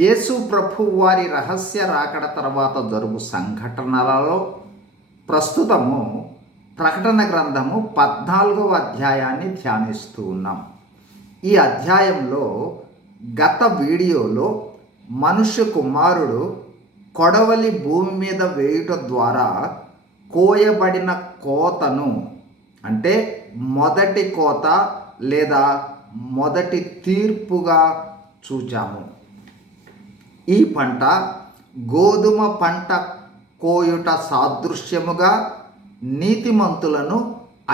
యేసు ప్రభు వారి రహస్య రాకడ తర్వాత జరుగు సంఘటనలలో ప్రస్తుతము ప్రకటన గ్రంథము 14వ అధ్యాయాన్ని ధ్యానిస్తూ ఉన్నాం. ఈ అధ్యాయంలో గత వీడియోలో మనుష్య కుమారుడు కొడవలి భూమి మీద వేయుట ద్వారా కోయబడిన కోతను, అంటే మొదటి కోత లేదా మొదటి తీర్పుగా చూచాము. ఈ పంట గోధుమ పంట కోయుట సాదృశ్యముగా నీతిమంతులను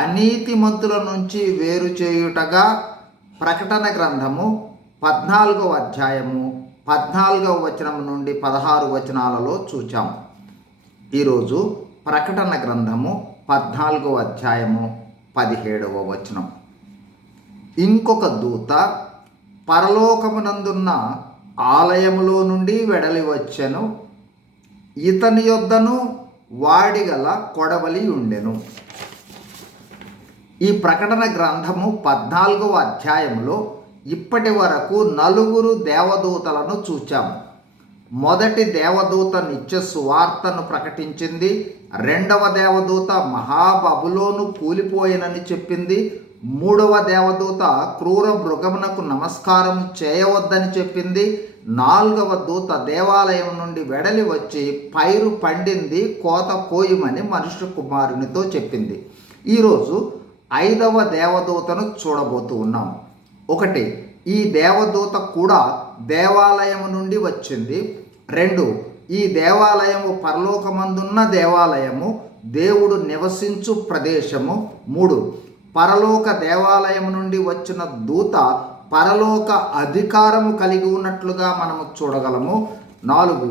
అనీతిమంతుల నుంచి వేరు చేయుటగా ప్రకటన గ్రంథము 14వ అధ్యాయము 14వ వచనం నుండి 16 వచనాలలో చూచాము. ఈరోజు ప్రకటన గ్రంథము 14వ అధ్యాయము 17వ వచనం. ఇంకొక దూత పరలోకమునందున్న ఆలయములో నుండి వెడలి వచ్చెను, ఇతని యొద్దను వాడిగల కొడవలి ఉండెను. ఈ ప్రకటన గ్రంథము 14వ అధ్యాయంలో ఇప్పటి వరకు 4 దేవదూతలను చూచాము. మొదటి దేవదూత నిత్య సువార్తను ప్రకటించింది. రెండవ దేవదూత మహాబబులోను కూలిపోయినని చెప్పింది. మూడవ దేవదూత క్రూర మృగమునకు నమస్కారం చేయవద్దని చెప్పింది. 4వ దూత దేవాలయం నుండి వెడలి వచ్చి పైరు పండింది, కోత కోయమని మనుష్య కుమారునితో చెప్పింది. ఈరోజు 5వ దేవదూతను చూడబోతూ ఉన్నాం. 1, ఈ దేవదూత కూడా దేవాలయం నుండి వచ్చింది. 2, ఈ దేవాలయము పరలోకమందున్న దేవాలయము, దేవుడు నివసించు ప్రదేశము. 3, పరలోక దేవాలయం నుండి వచ్చిన దూత పరలోక అధికారము కలిగి ఉన్నట్లుగా మనము చూడగలము. 4,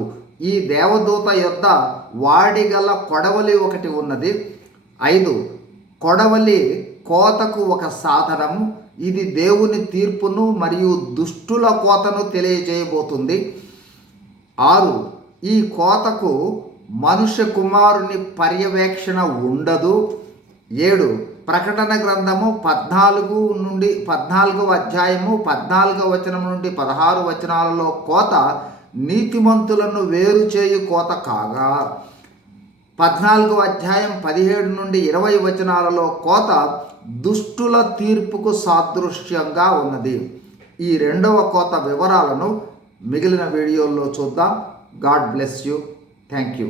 ఈ దేవదూత యొద్ద వాడిగల కొడవలి ఒకటి ఉన్నది. 5, కొడవలి కోతకు ఒక సాధనము. ఇది దేవుని తీర్పును మరియు దుష్టుల కోతను తెలియజేయబోతుంది. 6, ఈ కోతకు మనుష్య కుమారుని పర్యవేక్షణ ఉండదు. 7, ప్రకటన గ్రంథము 14వ అధ్యాయము 14వ వచనం నుండి 16 వచనాలలో కోత నీతిమంతులను వేరు చేయు కోత కాగా, 14వ అధ్యాయం 17 నుండి 20 వచనాలలో కోత దుష్టుల తీర్పుకు సాదృశ్యంగా ఉన్నది. ఈ 2వ కోత వివరాలను మిగిలిన వీడియోల్లో చూద్దాం. God bless you. Thank you.